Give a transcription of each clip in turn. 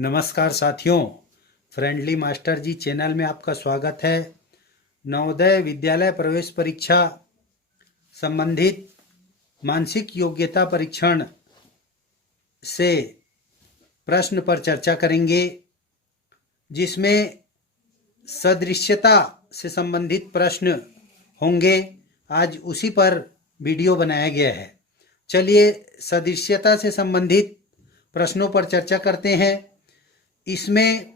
नमस्कार साथियों, friendly master जी channel में आपका स्वागत है। नवोदय विद्यालय प्रवेश परीक्षा संबंधित मानसिक योग्यता परीक्षण से प्रश्न पर चर्चा करेंगे, जिसमें सदृश्यता से संबंधित प्रश्न होंगे। आज उसी पर वीडियो बनाया गया है। चलिए सदृश्यता से संबंधित प्रश्नों पर चर्चा करते हैं। इसमें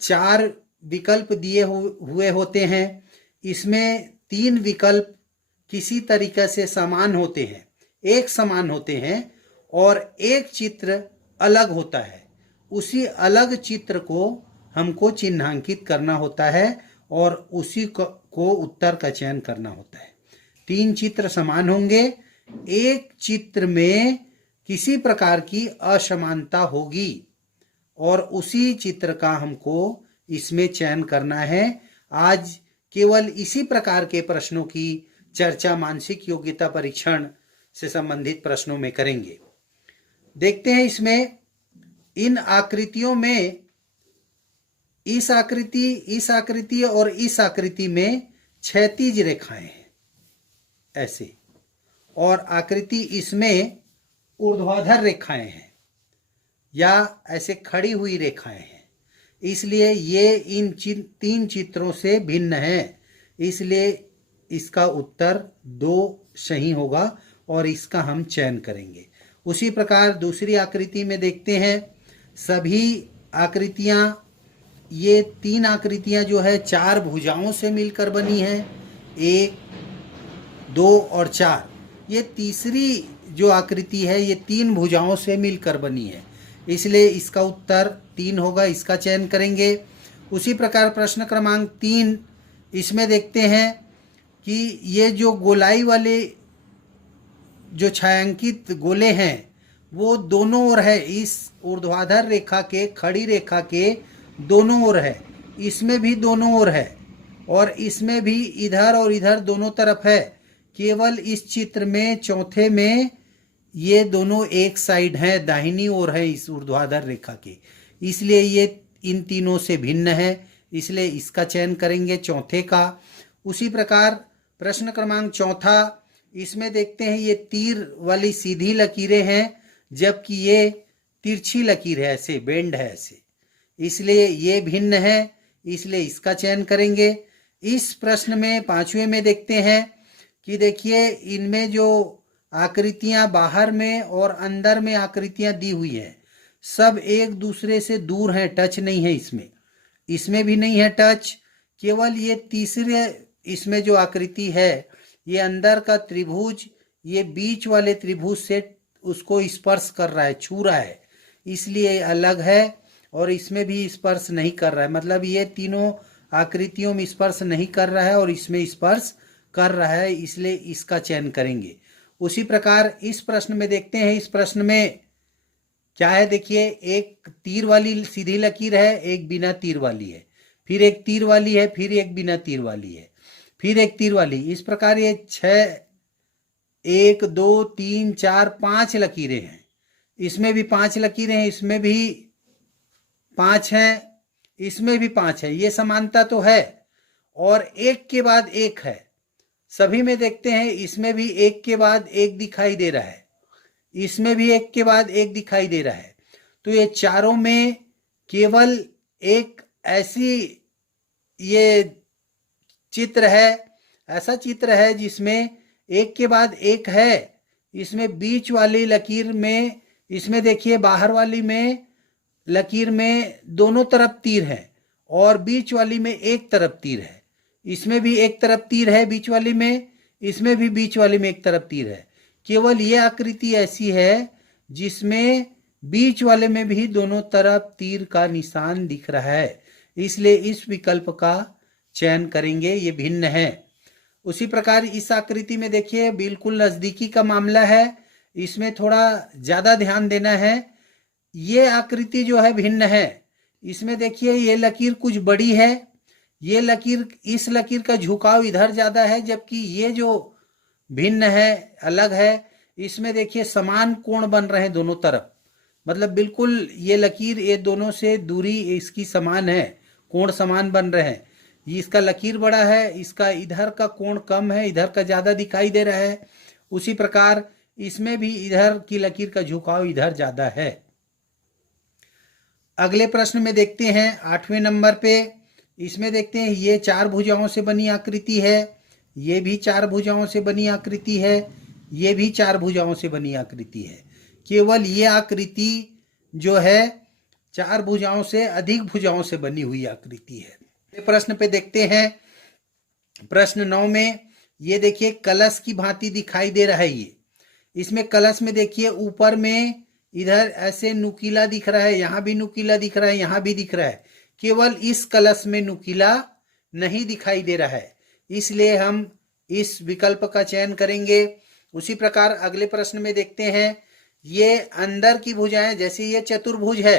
4 विकल्प दिए हुए होते हैं। इसमें 3 विकल्प किसी तरीके से समान होते हैं, एक समान होते हैं और एक चित्र अलग होता है। उसी अलग चित्र को हमको चिन्हांकित करना होता है और उसी को उत्तर का चयन करना होता है। 3 चित्र समान होंगे, एक चित्र में किसी प्रकार की असमानता होगी और उसी चित्र का हमको इसमें चयन करना है। आज केवल इसी प्रकार के प्रश्नों की चर्चा मानसिक योग्यता परीक्षण से संबंधित प्रश्नों में करेंगे। देखते हैं इसमें इन आकृतियों में इस आकृति और इस आकृति में क्षैतिज रेखाएं हैं ऐसे, और आकृति इसमें ऊर्ध्वाधर रेखाएं हैं या ऐसे खड़ी हुई रेखाएं हैं। इसलिए ये इन 3 चित्रों से भिन्न है। इसलिए इसका उत्तर 2 सही होगा और इसका हम चयन करेंगे। उसी प्रकार दूसरी आकृति में देखते हैं। सभी आकृतियां, ये 3 आकृतियां जो है 4 भुजाओं से मिलकर बनी है, 1, 2 और 4। ये तीसरी जो आकृति है ये 3 भुजाओं से मिलकर बनी है, इसलिए इसका उत्तर 3 होगा, इसका चयन करेंगे। उसी प्रकार प्रश्न क्रमांक 3, इसमें देखते हैं कि ये जो गोलाई वाले जो छायांकित गोले हैं वो दोनों ओर है। इस ऊर्ध्वाधर रेखा के, खड़ी रेखा के दोनों ओर है। इसमें भी दोनों ओर है और इसमें भी इधर और इधर दोनों तरफ है। केवल इस चित्र में चौथे में ये दोनों एक साइड हैं, दाहिनी ओर है इस ऊर्ध्वाधर रेखा के, इसलिए ये इन तीनों से भिन्न है, इसलिए इसका चयन करेंगे, चौथे का। उसी प्रकार प्रश्न क्रमांक 4, इसमें देखते हैं ये तीर वाली सीधी लकीरें हैं, जबकि ये तिरछी लकीर है, ऐसे बेंड है ऐसे, इसलिए ये भिन्न है, इसलिए इसका चयन करेंगे। इस प्रश्न में 5वें में देखते हैं कि देखिए इनमें जो आकृतियां बाहर में और अंदर में आकृतियां दी हुई है, सब एक दूसरे से दूर हैं, टच नहीं है। इसमें भी नहीं है टच। केवल ये तीसरे इसमें जो आकृति है, ये अंदर का त्रिभुज ये बीच वाले त्रिभुज से उसको स्पर्श कर रहा है, छू रहा है, इसलिए अलग है। और इसमें भी स्पर्श नहीं कर रहा है, मतलब ये तीनों आकृतियों में स्पर्श नहीं कर रहा है और इसमें स्पर्श कर रहा है, इसलिए इसका चयन करेंगे। उसी प्रकार इस प्रश्न में देखते हैं। इस प्रश्न में क्या है, देखिए एक तीर वाली सीधी लकीर है, एक बिना तीर वाली है, फिर एक तीर वाली है, फिर एक बिना तीर वाली है, फिर एक तीर वाली। इस प्रकार ये 1 2 3 4 5 लकीरें हैं। इसमें भी 5 लकीरें हैं, इसमें भी 5 हैं, इसमें भी 5 है। ये समानता तो है और एक के बाद एक है। सभी में देखते हैं, इसमें भी एक के बाद एक दिखाई दे रहा है, इसमें भी एक के बाद एक दिखाई दे रहा है। तो ये चारों में केवल एक ऐसी ये चित्र है, ऐसा चित्र है जिसमें एक के बाद एक है। इसमें बीच वाली लकीर में, इसमें देखिए बाहर वाली में लकीर में दोनों तरफ तीर है और बीच वाली में एक तरफ तीर है। इसमें भी एक तरफ तीर है बीच वाली में, इसमें भी बीच वाली में एक तरफ तीर है। केवल ये आकृति ऐसी है जिसमें बीच वाले में भी दोनों तरफ तीर का निशान दिख रहा है, इसलिए इस विकल्प का चयन करेंगे, ये भिन्न है। उसी प्रकार इस आकृति में देखिए बिल्कुल नजदीकी का मामला है, इसमें थोड़ा ज्यादा ध्यान देना है। ये आकृति जो है भिन्न है। इसमें देखिए ये लकीर कुछ बड़ी है, ये लकीर, इस लकीर का झुकाव इधर ज्यादा है, जबकि ये जो भिन्न है, अलग है, इसमें देखिए समान कोण बन रहे हैं दोनों तरफ, मतलब बिल्कुल ये लकीर ये दोनों से दूरी इसकी समान है, कोण समान बन रहे हैं। ये इसका लकीर बड़ा है, इसका इधर का कोण कम है, इधर का ज़्यादा दिखाई दे रहा है। उसी प्रकार इसमें भी इधर की लकीर का झुकाव इधर ज़्यादा है। अगले प्रश्न में देखते हैं 8वें नंबर पे। इसमें देखते हैं ये 4 भुजाओं से बनी आकृति है, ये भी 4 भुजाओं से बनी आकृति है, ये भी 4 भुजाओं से बनी आकृति है। केवल ये आकृति जो है 4 भुजाओं से अधिक भुजाओं से बनी हुई आकृति है। प्रश्न पे देखते हैं प्रश्न 9 में। ये देखिए कलश की भांति दिखाई दे रहा है। ये इसमें कलश में देखिए ऊपर में इधर ऐसे नुकीला दिख रहा है, यहाँ भी नुकीला दिख रहा है, यहाँ भी दिख रहा है। केवल इस कलश में नुकीला नहीं दिखाई दे रहा है, इसलिए हम इस विकल्प का चयन करेंगे। उसी प्रकार अगले प्रश्न में देखते हैं। ये अंदर की भुजाएं, जैसे ये चतुर्भुज है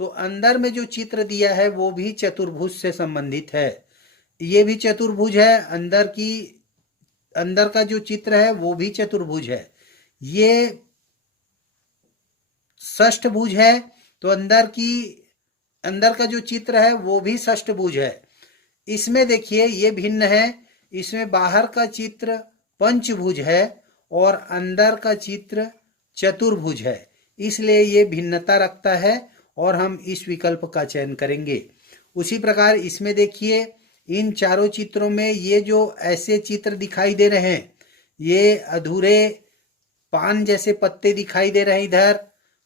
तो अंदर में जो चित्र दिया है वो भी चतुर्भुज से संबंधित है। ये भी चतुर्भुज है, अंदर का जो चित्र है वो भी चतुर्भुज है। ये षष्ठभुज है तो अंदर का जो चित्र है वो भी षष्ठभुज है। इसमें देखिए ये भिन्न है, इसमें बाहर का चित्र पंचभुज है और अंदर का चित्र चतुर्भुज है, इसलिए ये भिन्नता रखता है और हम इस विकल्प का चयन करेंगे। उसी प्रकार इसमें देखिए इन चारों चित्रों में ये जो ऐसे चित्र दिखाई दे रहे हैं, ये अधूरे पान जैसे पत्ते दिखाई दे रहे हैं। इधर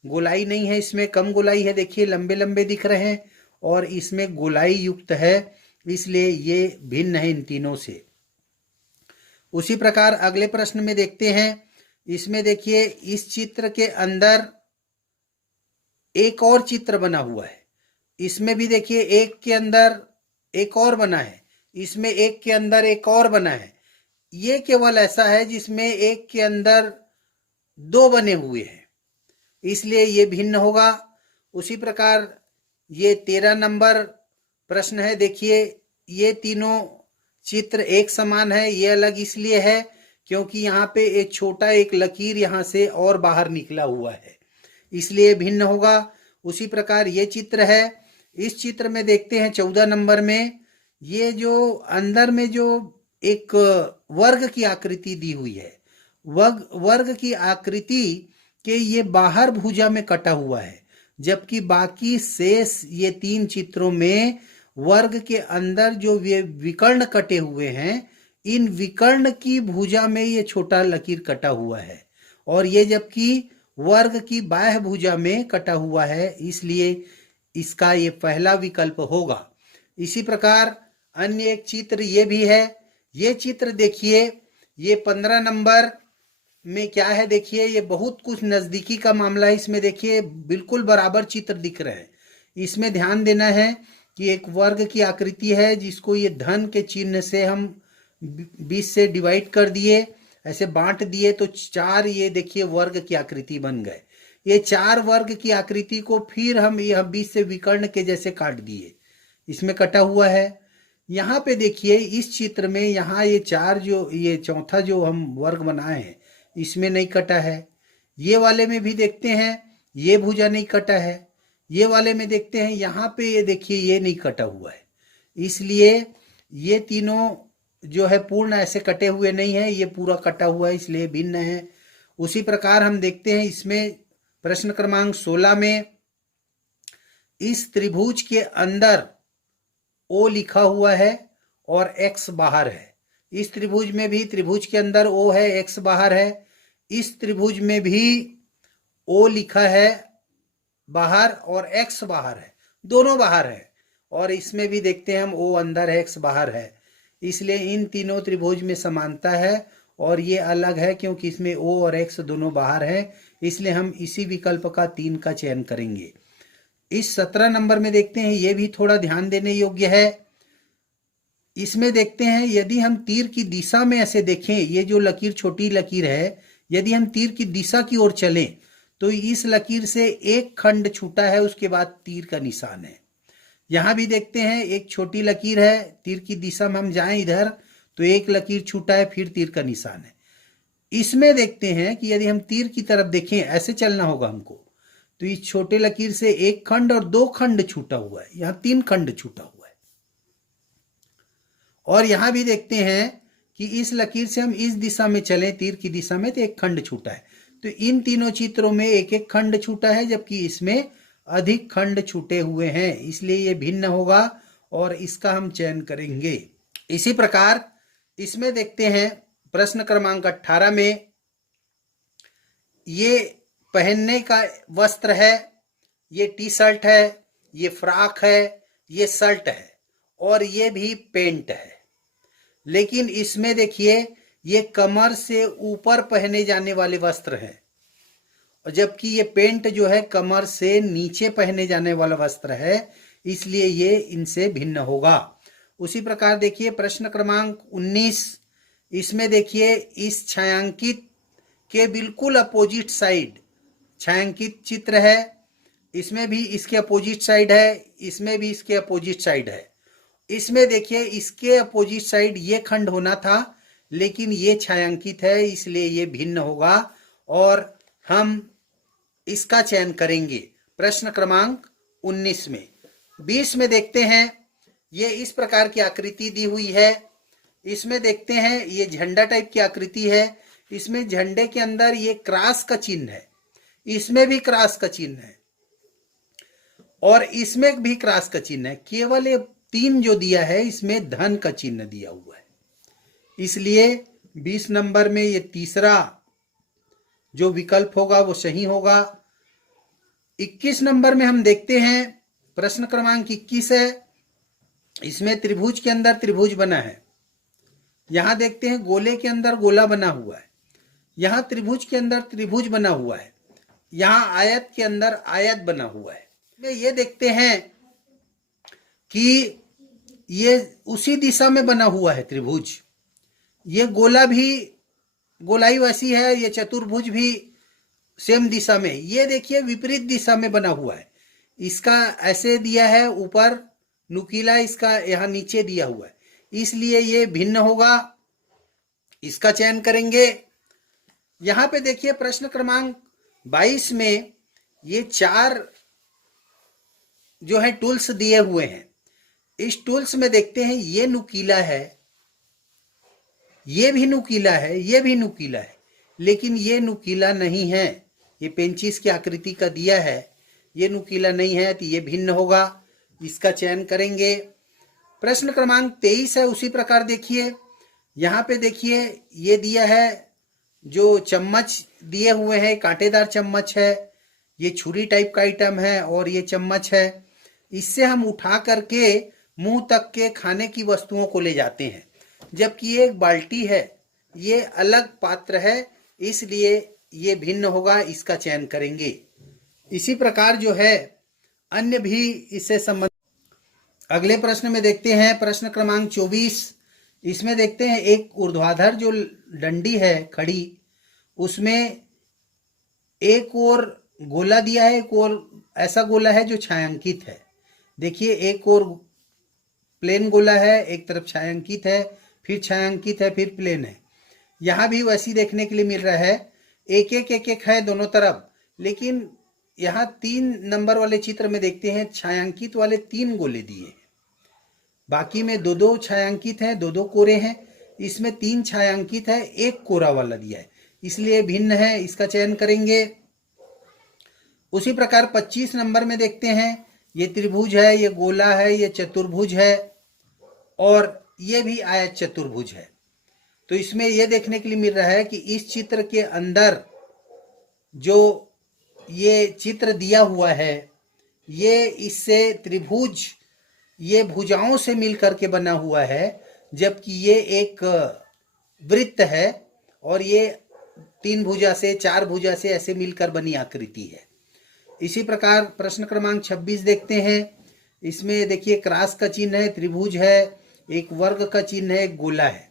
गोलाई नहीं है, इसमें कम गोलाई है, देखिए लंबे लंबे दिख रहे हैं, और इसमें गोलाई युक्त है, इसलिए ये भिन्न है इन तीनों से। उसी प्रकार अगले प्रश्न में देखते हैं। इसमें देखिए इस चित्र के अंदर एक और चित्र बना हुआ है। इसमें भी देखिए एक के अंदर एक और बना है, इसमें एक के अंदर एक और बना है। ये केवल ऐसा है जिसमें एक के अंदर 2 बने हुए हैं, इसलिए ये भिन्न होगा। उसी प्रकार ये 13 नंबर प्रश्न है। देखिए ये तीनों चित्र एक समान है, ये अलग इसलिए है क्योंकि यहाँ पे एक छोटा एक लकीर यहाँ से और बाहर निकला हुआ है, इसलिए भिन्न होगा। उसी प्रकार ये चित्र है। इस चित्र में देखते हैं 14 नंबर में, ये जो अंदर में जो एक वर्ग की आकृति दी हुई है, वर्ग की आकृति के ये बाहर भुजा में कटा हुआ है, जबकि बाकी शेष ये 3 चित्रों में वर्ग के अंदर जो विकर्ण कटे हुए हैं, इन विकर्ण की भुजा में ये छोटा लकीर कटा हुआ है, और ये जबकि वर्ग की बाह्य भुजा में कटा हुआ है, इसलिए इसका ये पहला विकल्प होगा। इसी प्रकार अन्य एक चित्र ये भी है। ये चित्र देखिए ये 15 नंबर में क्या है, देखिए ये बहुत कुछ नजदीकी का मामला है। इसमें देखिए बिल्कुल बराबर चित्र दिख रहे हैं। इसमें ध्यान देना है कि एक वर्ग की आकृति है जिसको ये धन के चिन्ह से हम 20 से डिवाइड कर दिए, ऐसे बांट दिए, तो 4 ये देखिए वर्ग की आकृति बन गए। ये 4 वर्ग की आकृति को फिर हम यह 20 से विकर्ण के जैसे काट दिए, इसमें कटा हुआ है। यहाँ पे देखिए इस चित्र में यहाँ ये 4 जो ये चौथा जो हम वर्ग बनाए हैं इसमें नहीं कटा है। ये वाले में भी देखते हैं ये भुजा नहीं कटा है। ये वाले में देखते हैं यहाँ पे ये देखिए ये नहीं कटा हुआ है, इसलिए ये तीनों जो है पूर्ण ऐसे कटे हुए नहीं है, ये पूरा कटा हुआ है, इसलिए भिन्न है। उसी प्रकार हम देखते हैं इसमें प्रश्न क्रमांक 16 में, इस त्रिभुज के अंदर O लिखा हुआ है और X बाहर है। इस त्रिभुज में भी त्रिभुज के अंदर O है, X बाहर है। इस त्रिभुज में भी O लिखा है बाहर और X बाहर है, दोनों बाहर है। और इसमें भी देखते हैं हम O अंदर है, X बाहर है, इसलिए इन तीनों त्रिभुज में समानता है और ये अलग है क्योंकि इसमें O और X दोनों बाहर है, इसलिए हम इसी विकल्प का 3 का चयन करेंगे। इस 17 नंबर में देखते हैं, ये भी थोड़ा ध्यान देने योग्य है। इसमें देखते हैं यदि हम तीर की दिशा में ऐसे देखें, ये जो लकीर छोटी लकीर है, यदि हम तीर की दिशा की ओर चलें तो इस लकीर से एक खंड छूटा है, उसके बाद तीर का निशान है। यहाँ भी देखते हैं एक छोटी लकीर है, तीर की दिशा में हम जाएं इधर तो एक लकीर छूटा है, फिर तीर का निशान है। इसमें देखते हैं कि यदि हम तीर की तरफ देखें, ऐसे चलना होगा हमको, तो इस छोटे लकीर से एक खंड और दो खंड छूटा हुआ है, यहाँ तीन खंड छूटा हुआ है। और यहां भी देखते हैं कि इस लकीर से हम इस दिशा में चले, तीर की दिशा में, तो एक खंड छूटा है। तो इन तीनों चित्रों में एक एक खंड छूटा है, जबकि इसमें अधिक खंड छूटे हुए हैं, इसलिए ये भिन्न होगा और इसका हम चयन करेंगे। इसी प्रकार इसमें देखते हैं प्रश्न क्रमांक 18 में, ये पहनने का वस्त्र है, ये टी शर्ट है, ये फ्रॉक है, ये शर्ट है और ये भी पेंट है। लेकिन इसमें देखिए ये कमर से ऊपर पहने जाने वाले वस्त्र हैं, और जबकि ये पेंट जो है कमर से नीचे पहने जाने वाला वस्त्र है, इसलिए ये इनसे भिन्न होगा। उसी प्रकार देखिए प्रश्न क्रमांक 19, इसमें देखिए इस छायांकित के बिल्कुल अपोजिट साइड छायांकित चित्र है, इसमें भी इसके अपोजिट साइड है, इसमें भी इसके अपोजिट साइड है। इसमें देखिए इसके अपोजिट साइड ये खंड होना था, लेकिन ये छायांकित है, इसलिए ये भिन्न होगा और हम इसका चयन करेंगे प्रश्न क्रमांक 19 में। 20 में देखते हैं, ये इस प्रकार की आकृति दी हुई है। इसमें देखते हैं ये झंडा टाइप की आकृति है, इसमें झंडे के अंदर ये क्रॉस का चिन्ह है, इसमें भी क्रॉस का चिन्ह है और इसमें भी क्रॉस का चिन्ह है। केवल ये तीन जो दिया है इसमें धन का चिन्ह दिया हुआ है, इसलिए 20 नंबर में ये तीसरा जो विकल्प होगा वो सही होगा। 21 नंबर में हम देखते हैं प्रश्न क्रमांक 21 है, इसमें त्रिभुज के अंदर त्रिभुज बना है। यहां देखते हैं गोले के अंदर गोला बना हुआ है, यहां त्रिभुज के अंदर त्रिभुज बना हुआ है, यहां आयत के अंदर आयत बना हुआ है। ये देखते हैं कि ये उसी दिशा में बना हुआ है त्रिभुज, ये गोला भी गोलाई वैसी है, ये चतुर्भुज भी सेम दिशा में। ये देखिए विपरीत दिशा में बना हुआ है, इसका ऐसे दिया है ऊपर नुकीला, इसका यहाँ नीचे दिया हुआ है, इसलिए ये भिन्न होगा, इसका चयन करेंगे। यहाँ पे देखिए प्रश्न क्रमांक 22 में ये चार जो है टूल्स दिए हुए हैं। इस टूल्स में देखते हैं ये नुकीला है, ये भी नुकीला है, ये भी नुकीला है, लेकिन ये नुकीला नहीं है, ये पेंचिस की आकृति का दिया है, ये नुकीला नहीं है, तो ये भिन्न होगा, इसका चयन करेंगे। प्रश्न क्रमांक 23 है, उसी प्रकार देखिए यहाँ पे देखिए ये दिया है, जो चम्मच दिए हुए हैं कांटेदार चम्मच है, ये छुरी टाइप का आइटम है और ये चम्मच है, इससे हम उठा करके मुंह तक के खाने की वस्तुओं को ले जाते हैं। जबकि ये एक बाल्टी है, ये अलग पात्र है, इसलिए ये भिन्न होगा, इसका चयन करेंगे। इसी प्रकार जो है अन्य भी इससे संबंधित। अगले प्रश्न में देखते हैं प्रश्न क्रमांक 24, इसमें देखते हैं एक ऊर्ध्वाधर जो डंडी है खड़ी, उसमें एक और गोला दिया है, एक और ऐसा गोला है जो छायांकित है। देखिए एक और प्लेन गोला है, एक तरफ छायांकित है, फिर छायांकित है, फिर प्लेन है। यहाँ भी वैसी देखने के लिए मिल रहा है, एक एक है दोनों तरफ, लेकिन यहाँ 3 नंबर वाले चित्र में देखते हैं छायांकित वाले 3 गोले दिए हैं, बाकी में 2 छायांकित हैं, 2 कोरे हैं, इसमें 3 छायांकित है, 1 कोरा वाला दिया है, इसलिए भिन्न है, इसका चयन करेंगे। उसी प्रकार 25 नंबर में देखते हैं ये त्रिभुज है, ये गोला है, ये चतुर्भुज है और ये भी आयत चतुर्भुज है। तो इसमें यह देखने के लिए मिल रहा है कि इस चित्र के अंदर जो ये चित्र दिया हुआ है, ये इससे त्रिभुज ये भुजाओं से मिल करके बना हुआ है, जबकि ये एक वृत्त है और ये 3 भुजा से 4 भुजा से ऐसे मिलकर बनी आकृति है। इसी प्रकार प्रश्न क्रमांक 26 देखते हैं, इसमें देखिए क्रॉस का चिन्ह है, त्रिभुज है, एक वर्ग का चिन्ह है, एक गोला है।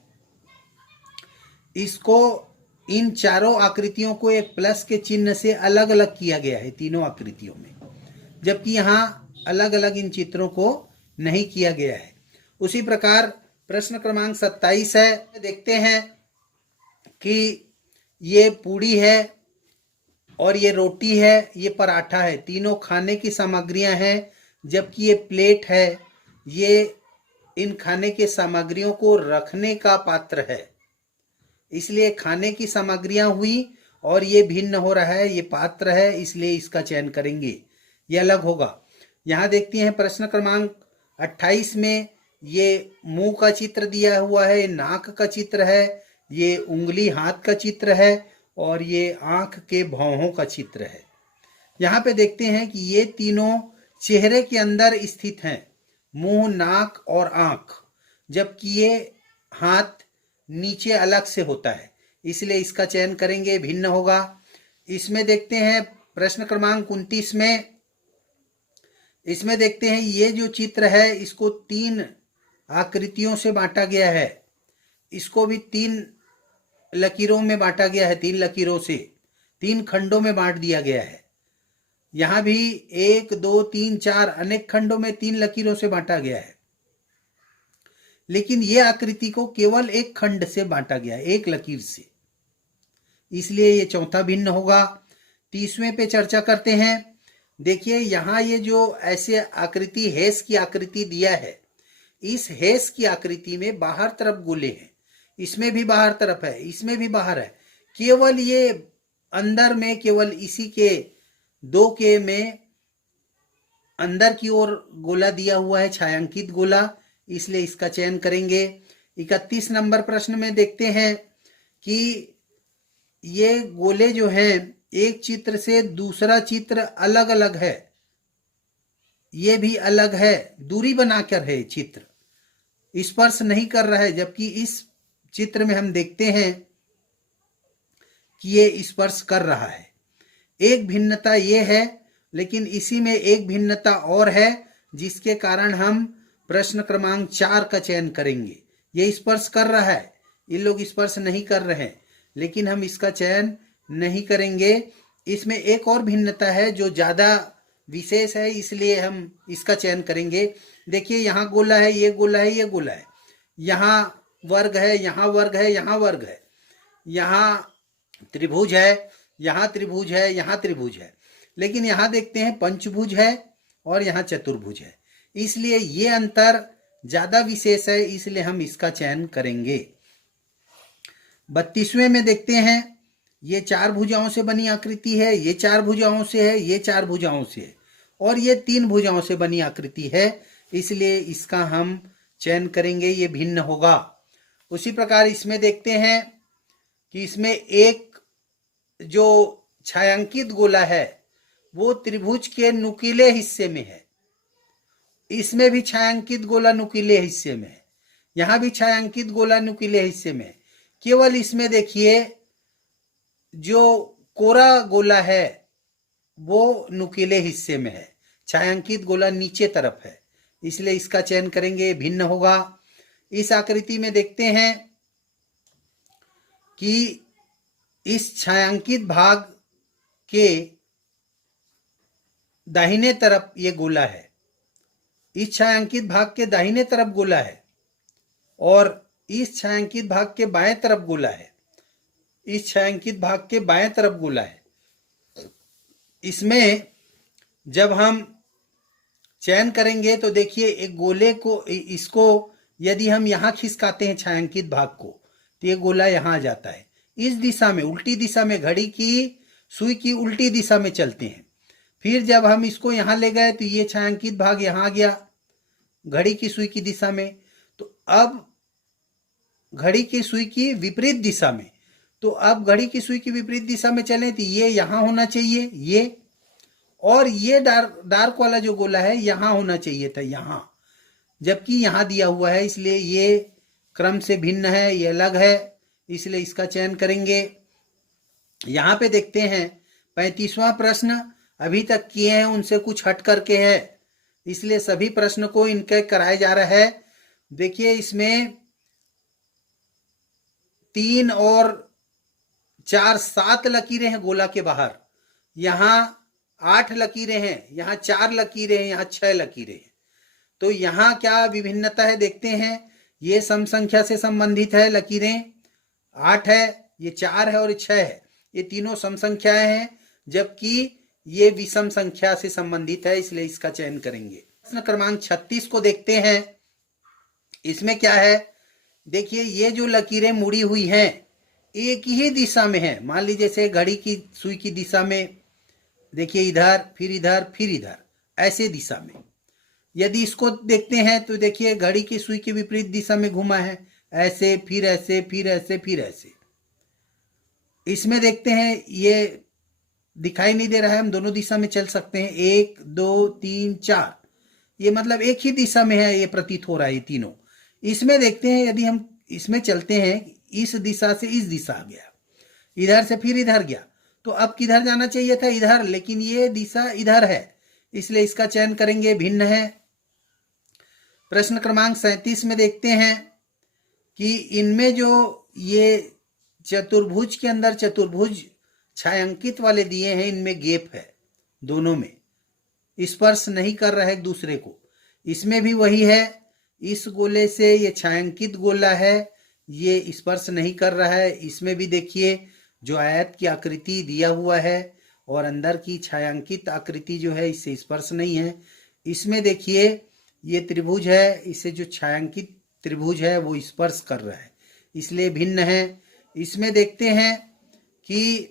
इसको इन चारों आकृतियों को एक प्लस के चिन्ह से अलग अलग किया गया है तीनों आकृतियों में, जबकि यहाँ अलग अलग इन चित्रों को नहीं किया गया है। उसी प्रकार प्रश्न क्रमांक 27 है, देखते हैं कि ये पूड़ी है और ये रोटी है, ये पराठा है, तीनों खाने की सामग्रियां हैं। जबकि ये प्लेट है, ये इन खाने के सामग्रियों को रखने का पात्र है। इसलिए खाने की सामग्रियां हुई और ये भिन्न हो रहा है, ये पात्र है, इसलिए इसका चयन करेंगे, ये अलग होगा। यहाँ देखते हैं प्रश्न क्रमांक 28 में ये मुंह का चित्र दिया हुआ है, नाक का चित्र है, ये उंगली हाथ का चित्र है और ये आंख के भौहों का चित्र है। यहाँ पे देखते हैं कि ये तीनों चेहरे के अंदर स्थित हैं, मुंह, नाक और आंख, जबकि ये हाथ नीचे अलग से होता है, इसलिए इसका चयन करेंगे, भिन्न होगा। इसमें देखते हैं प्रश्न क्रमांक 29 में, इसमें देखते हैं ये जो चित्र है इसको 3 आकृतियों से बांटा गया है। इसको भी 3 लकीरों में बांटा गया है, 3 लकीरों से 3 खंडों में बांट दिया गया है। यहाँ भी 1 2 3 4 अनेक खंडों में 3 लकीरों से बांटा गया है, लेकिन ये आकृति को केवल एक खंड से बांटा गया है, एक लकीर से, इसलिए ये चौथा भिन्न होगा। 30वें पे चर्चा करते हैं। देखिए यहाँ ये जो ऐसे आकृति हेस की आकृति दिया है, इस हेस की आकृति में बाहर तरफ गोले हैं, इसमें भी बाहर तरफ है, इसमें भी बाहर है, केवल ये अंदर में केवल इसी के 2 के में अंदर की ओर गोला दिया हुआ है, छायांकित गोला, इसलिए इसका चयन करेंगे। 31 नंबर प्रश्न में देखते हैं कि ये गोले जो हैं एक चित्र से दूसरा चित्र अलग अलग है, ये भी अलग है, दूरी बनाकर है, चित्र स्पर्श नहीं कर रहा है, जबकि इस चित्र में हम देखते हैं कि ये स्पर्श कर रहा है। एक भिन्नता ये है, लेकिन इसी में एक भिन्नता और है जिसके कारण हम प्रश्न क्रमांक 4 का चयन करेंगे। ये स्पर्श कर रहा है, ये लोग स्पर्श नहीं कर रहे हैं, लेकिन हम इसका चयन नहीं करेंगे। इसमें एक और भिन्नता है जो ज्यादा विशेष है, इसलिए हम इसका चयन करेंगे। देखिए यहाँ गोला है, ये गोला है, ये गोला है, यहाँ वर्ग है, यहाँ वर्ग है, यहाँ वर्ग है, यहाँ त्रिभुज है, यहाँ त्रिभुज है, यहाँ त्रिभुज है, लेकिन यहाँ देखते हैं पंचभुज है और यहाँ चतुर्भुज है, इसलिए ये अंतर ज्यादा विशेष है, इसलिए हम इसका चयन करेंगे। 32वें में देखते हैं, ये 4 भुजाओं से बनी आकृति है, ये 4 भुजाओं से है, ये 4 भुजाओं से है और ये 3 भुजाओं से बनी आकृति है, इसलिए इसका हम चयन करेंगे, ये भिन्न होगा। उसी प्रकार इसमें देखते हैं कि इसमें एक जो छायांकित गोला है वो त्रिभुज के नुकीले हिस्से में है, इसमें भी छायांकित गोला नुकीले हिस्से में है, यहाँ भी छायांकित गोला नुकीले हिस्से में है, केवल इसमें देखिए जो कोरा गोला है वो नुकीले हिस्से में है, छायांकित गोला नीचे तरफ है, इसलिए इसका चयन करेंगे, भिन्न होगा। इस आकृति में देखते हैं कि इस छायांकित भाग के दाहिने तरफ ये गोला है, इस छायांकित भाग के दाहिने तरफ गोला है और इस छायांकित भाग के बाएं तरफ गोला है, इस छायांकित भाग के बाएं तरफ गोला है। इसमें जब हम चयन करेंगे तो देखिए एक गोले को, इसको यदि हम यहाँ खिसकाते हैं छायांकित भाग को तो ये गोला यहाँ आ जाता है, इस दिशा में, उल्टी दिशा में, घड़ी की सुई की उल्टी दिशा में चलते हैं। फिर जब हम इसको यहाँ ले गए तो ये छायांकित भाग यहाँ आ गया घड़ी की सुई की दिशा में, तो अब घड़ी की सुई की विपरीत दिशा में, तो अब घड़ी की सुई की विपरीत दिशा में चलें तो ये यहाँ होना चाहिए, ये, और ये डार्क वाला जो गोला है यहाँ होना चाहिए था, यहाँ, जबकि यहाँ दिया हुआ है, इसलिए ये क्रम से भिन्न है, ये अलग है, इसलिए इसका चयन करेंगे। यहाँ पे देखते हैं 35वां प्रश्न अभी तक किए हैं उनसे कुछ हट करके है, इसलिए सभी प्रश्न को इनके कराया जा रहा है। देखिए इसमें 3 और 4 7 लकीरें हैं गोला के बाहर, यहाँ 8 लकीरें हैं, यहाँ 4 लकीरें हैं, यहाँ 6 लकीरें हैं, तो यहाँ क्या विभिन्नता है देखते हैं। ये सम संख्या से संबंधित है, लकीरें 8 है, ये 4 है और 6 है, ये तीनों सम संख्याएं हैं, जबकि ये विषम संख्या से संबंधित है, इसलिए इसका चयन करेंगे। प्रश्न क्रमांक 36 को देखते हैं। इसमें क्या है, देखिए ये जो लकीरें मुड़ी हुई हैं एक ही दिशा में है। मान लीजिए जैसे घड़ी की सुई की दिशा में, देखिए इधर फिर इधर फिर इधर, ऐसे दिशा में। यदि इसको देखते हैं तो देखिए घड़ी की सुई के विपरीत दिशा में घुमा है, ऐसे फिर ऐसे फिर ऐसे फिर ऐसे। इसमें देखते हैं ये दिखाई नहीं दे रहा है, हम दोनों दिशा में चल सकते हैं, 1 2 3 4, ये मतलब एक ही दिशा में है, ये प्रतीत हो रहा है ये तीनों। इसमें देखते हैं यदि हम इसमें चलते हैं, इस दिशा से इस दिशा आ गया, इधर से फिर इधर गया, तो अब किधर जाना चाहिए था, इधर, लेकिन ये दिशा इधर है, इसलिए इसका चयन करेंगे, भिन्न है। प्रश्न क्रमांक 37 में देखते हैं कि इनमें जो ये चतुर्भुज के अंदर चतुर्भुज छायांकित वाले दिए हैं, इनमें गैप है, दोनों में स्पर्श नहीं कर रहा है एक दूसरे को। इसमें भी वही है, इस गोले से ये छायांकित गोला है, ये स्पर्श नहीं कर रहा है। इसमें भी देखिए जो आयत की आकृति दिया हुआ है और अंदर की छायांकित आकृति जो है इससे स्पर्श नहीं है। इसमें देखिए ये त्रिभुज है, इससे जो छायांकित त्रिभुज है वो स्पर्श कर रहा है, इसलिए भिन्न है। इसमें देखते हैं कि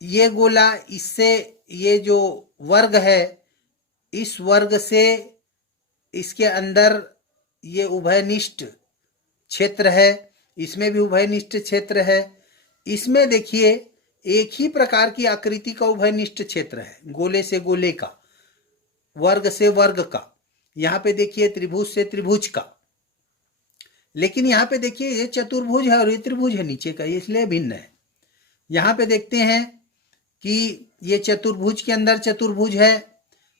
ये गोला, इससे ये जो वर्ग है, इस वर्ग से इसके अंदर ये उभयनिष्ठ क्षेत्र है, इसमें भी उभयनिष्ठ क्षेत्र है। इसमें देखिए एक ही प्रकार की आकृति का उभयनिष्ठ क्षेत्र है, गोले से गोले का, वर्ग से वर्ग का। यहाँ पे देखिए त्रिभुज से त्रिभुज का, लेकिन यहाँ पे देखिए ये चतुर्भुज है और ये त्रिभुज है नीचे का, इसलिए भिन्न है। यहाँ पे देखते हैं कि ये चतुर्भुज के अंदर चतुर्भुज है,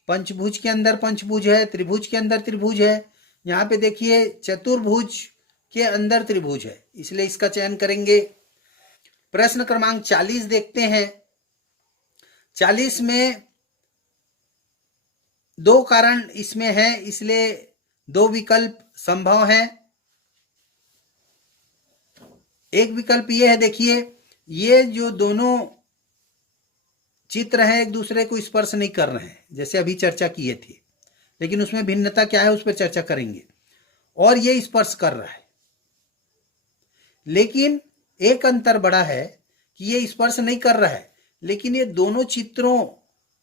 पंचभुज के अंदर पंचभुज है, त्रिभुज के अंदर त्रिभुज है। यहाँ पे देखिए चतुर्भुज के अंदर त्रिभुज है, इसलिए इसका चयन करेंगे। प्रश्न क्रमांक 40 देखते हैं। 40 में दो कारण इसमें है, इसलिए दो विकल्प संभव है। एक विकल्प ये है, देखिए ये जो दोनों चित्र हैं एक दूसरे को स्पर्श नहीं कर रहे हैं, जैसे अभी चर्चा किए थे, लेकिन उसमें भिन्नता क्या है उस पर चर्चा करेंगे। और ये स्पर्श कर रहा है, लेकिन एक अंतर बड़ा है कि ये स्पर्श नहीं कर रहा है, लेकिन ये दोनों चित्रों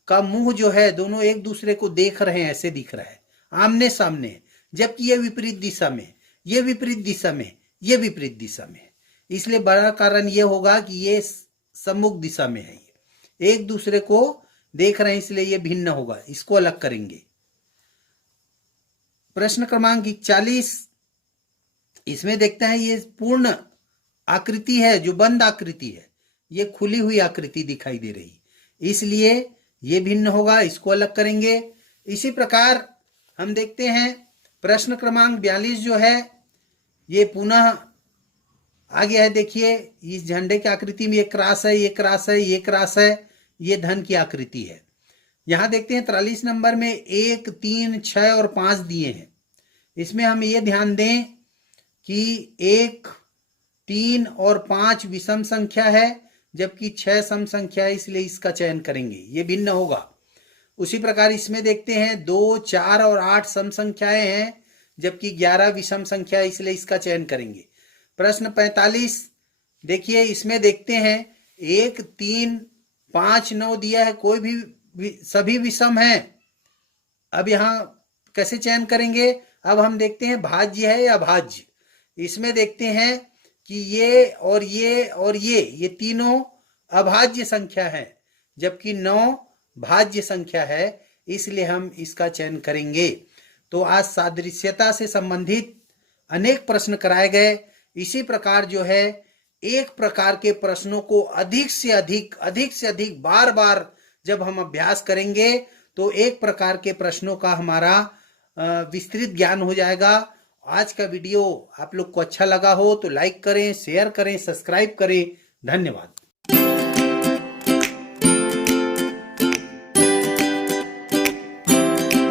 का मुंह जो है दोनों एक दूसरे को देख रहे हैं, ऐसे दिख रहा है, आमने सामने, जबकि ये विपरीत दिशा में, ये विपरीत दिशा में, ये विपरीत दिशा में। इसलिए बड़ा कारण ये होगा कि ये सम्मुख दिशा में है, एक दूसरे को देख रहे हैं, इसलिए ये भिन्न होगा, इसको अलग करेंगे। प्रश्न क्रमांक 41, इसमें देखते हैं ये पूर्ण आकृति है, जो बंद आकृति है, ये खुली हुई आकृति दिखाई दे रही, इसलिए ये भिन्न होगा, इसको अलग करेंगे। इसी प्रकार हम देखते हैं प्रश्न क्रमांक 42 जो है ये पुनः आ गया है। देखिए इस झंडे की आकृति में ये क्रॉस है, ये क्रॉस है, ये क्रॉस है, ये धन की आकृति है। यहां देखते हैं 43 नंबर में 1 3 6 और 5 दिए हैं। इसमें हम ये ध्यान दें कि 1 3 और 5 विषम संख्या है, जबकि 6 सम संख्या है, इसलिए इसका चयन करेंगे, ये भिन्न होगा। उसी प्रकार इसमें देखते हैं 2 4 और 8 सम संख्याएं हैं, जबकि 11 विषम संख्या है, इसलिए इसका चयन करेंगे। प्रश्न 45 देखिए, इसमें देखते हैं 1 3 5 9 दिया है, कोई भी सभी विषम है। अब यहाँ कैसे चयन करेंगे? अब हम देखते हैं भाज्य है या अभाज्य। इसमें देखते हैं कि ये और ये और ये तीनों अभाज्य संख्या है, जबकि 9 भाज्य संख्या है, इसलिए हम इसका चयन करेंगे। तो आज सादृश्यता से संबंधित अनेक प्रश्न कराए गए। इसी प्रकार जो है एक प्रकार के प्रश्नों को अधिक से अधिक बार बार जब हम अभ्यास करेंगे तो एक प्रकार के प्रश्नों का हमारा विस्तृत ज्ञान हो जाएगा। आज का वीडियो आप लोग को अच्छा लगा हो तो लाइक करें, शेयर करें, सब्सक्राइब करें। धन्यवाद।